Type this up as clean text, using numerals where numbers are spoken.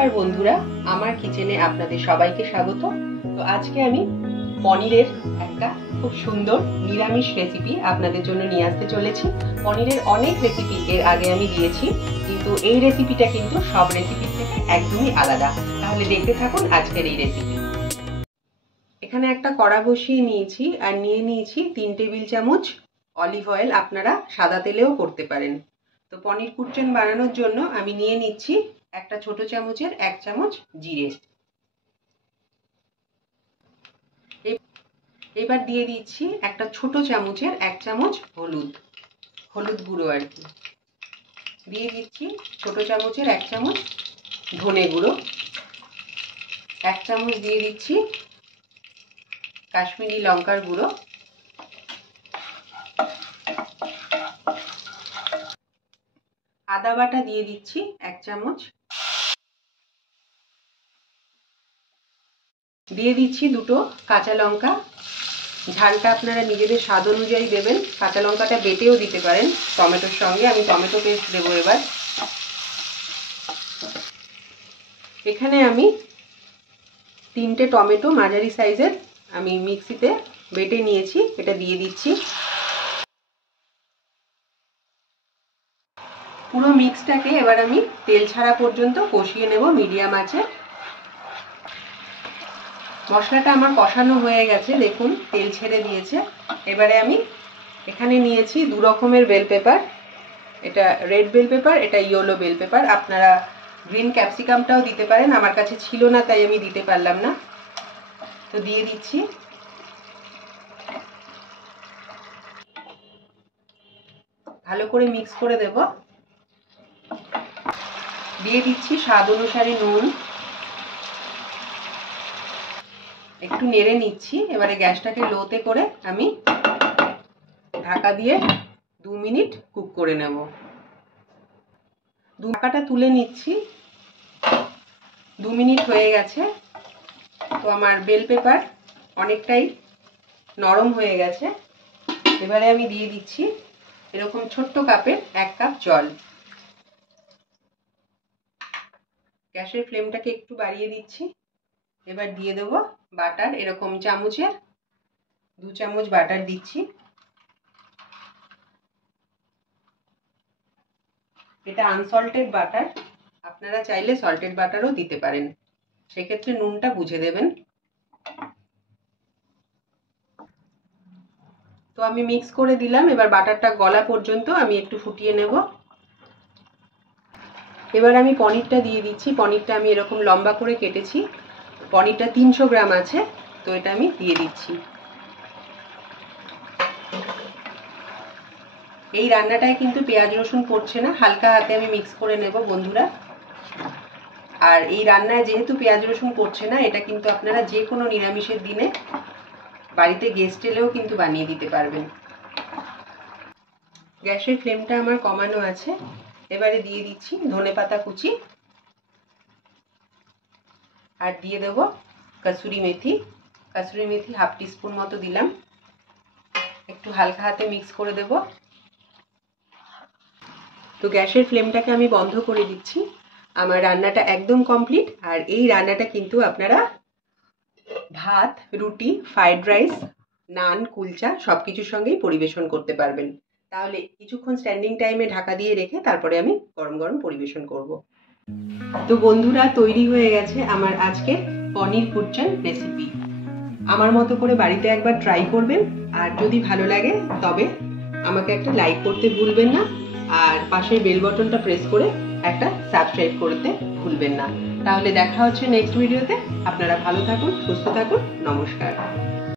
নমস্কার বন্ধুরা, আমার কিচেনে আপনাদের সবাইকে স্বাগত। তো আজকে আমি পনিরের একটা খুব সুন্দর নিরামিষ রেসিপি আপনাদের জন্য নিয়ে আসতে চলেছি। পনিরের অনেক রেসিপি এর আগে আমি দিয়েছি, কিন্তু এই রেসিপিটা কিন্তু সব রেসিপির থেকে একদমই আলাদা। তাহলে দেখতে থাকুন আজকের এই রেসিপি। এখানে একটা কড়া বসিয়ে নিয়েছি আর নিয়ে নিয়েছি 3 টেবিল চামচ অলিভ অয়েল। আপনারা সাদা তেলেও করতে পারেন। তো পনির কুরচেন বানানোর জন্য আমি নিয়ে নিচ্ছি একটা ছোট চামচের 1 চামচ জিরে। এবার দিয়ে দিচ্ছি একটা ছোট চামচের 1 চামচ হলুদ গুঁড়ো আর কি। দিয়ে দিচ্ছি ছোট চামচের 1 চামচ ধনে গুঁড়ো। 1 চামচ দিয়ে দিচ্ছি কাশ্মীরি লঙ্কার গুঁড়ো। আদা বাটা দিয়ে দিচ্ছি 1 চামচ। দিয়ে দিচ্ছি দুটো কাঁচা লঙ্কা। ঝালটা আপনারা নিজেদের স্বাদ অনুযায়ী দেবেন। কাঁচা লঙ্কাটা বেটেও দিতে পারেন টমেটোর সঙ্গে। আমি টমেটো পেস্ট দেবো এবার। এখানে আমি 3টে টমেটো মাঝারি সাইজের আমি মিক্সিতে বেটে নিয়েছি, এটা দিয়ে দিচ্ছি। পুরো মিক্সটাকে এবার আমি তেল ছাড়া পর্যন্ত কষিয়ে নেব মিডিয়াম আঁচে। মশলাটা আমার কষানো হয়ে গেছে, দেখুন তেল ছেড়ে দিয়েছে। এবারে আমি এখানে নিয়েছি 2 রকমের বেল পেপার। এটা রেড বেল পেপার, এটা ইয়েলো বেল পেপার। আপনারা গ্রিন ক্যাপসিকামটাও দিতে পারেন, আমার কাছে ছিল না তাই আমি দিতে পারলাম না। তো দিয়ে দিচ্ছি। ভালো করে মিক্স করে দেব। দিয়ে দিচ্ছি স্বাদ অনুসারে নুন। একটু নেড়ে নিচ্ছি। এবারে গ্যাসটাকে লোতে করে আমি ঢাকা দিয়ে 2 মিনিট কুক করে নেব। ঢাকাটা তুলে নিচ্ছি। 2 মিনিট হয়ে গেছে। তো আমার বেল পেপার অনেকটাই নরম হয়ে গেছে। এবারে আমি দিয়ে দিচ্ছি এরকম ছোট্ট কাপের 1 কাপ জল। গ্যাসের ফ্লেমটাকে একটু বাড়িয়ে দিচ্ছি। এবার দিয়ে দেব বাটার। এরকম চামচের 2 চামচ বাটার দিচ্ছি। এটা আনসল্টেড বাটার, আপনারা চাইলে সল্টেড বাটারও দিতে পারেন, সেক্ষেত্রে নুনটা বুঝে দেবেন। তো আমি মিক্স করে দিলাম। এবার বাটারটা গলা পর্যন্ত আমি একটু ফুটিয়ে নেব। এবার আমি পনিরটা দিয়ে দিচ্ছি। পনিরটা আমি এরকম লম্বা করে কেটেছি। পনিরটা 300 গ্রাম আছে, তো এটা আমি দিয়ে দিচ্ছি। এই রান্নাটায় কিন্তু পেঁয়াজ রসুন পড়ছে না, হালকা হাতে আমি মিক্স করে নেব বন্ধুরা। আর এই রান্নায় যেহেতু পেঁয়াজ রসুন পড়ছে না, এটা কিন্তু আপনারা যে কোনো নিরামিষের দিনে বাড়িতে গেস্ট এলেও কিন্তু বানিয়ে দিতে পারবেন। গ্যাসের ফ্লেমটা আমার কমানো আছে। এবারে দিয়ে দিচ্ছি ধনেপাতা কুচি আর দিয়ে দেব কসুরি মেথি। কসুরি মেথি 1/2 টিস্পুন মতো দিলাম। একটু হালকা হাতে মিক্স করে দেব। তো গ্যাসের ফ্লেমটাকে আমি বন্ধ করে দিচ্ছি। আমার রান্নাটা একদম কমপ্লিট। আর এই রান্নাটা কিন্তু আপনারা ভাত, রুটি, ফ্রাইড রাইস, নান, কুলচা সবকিছুর সঙ্গেই পরিবেশন করতে পারবেন। তাহলে কিছুক্ষণ স্ট্যান্ডিং টাইমে ঢাকা দিয়ে রেখে তারপরে আমি গরম গরম পরিবেশন করব। তো বন্ধুরা, তৈরি হয়ে গেছে আমার আজকে পনির কুরচেন রেসিপি। আমার মতো করে বাড়িতে একবার ট্রাই করবেন। আর যদি ভালো লাগে তবে আমাকে একটা লাইক করতে ভুলবেন না। আর পাশের বেল বাটনটা প্রেস করে একটা সাবস্ক্রাইব করতে ভুলবেন না। তাহলে দেখা হচ্ছে নেক্সট ভিডিওতে। আপনারা ভালো থাকুন, সুস্থ থাকুন। নমস্কার।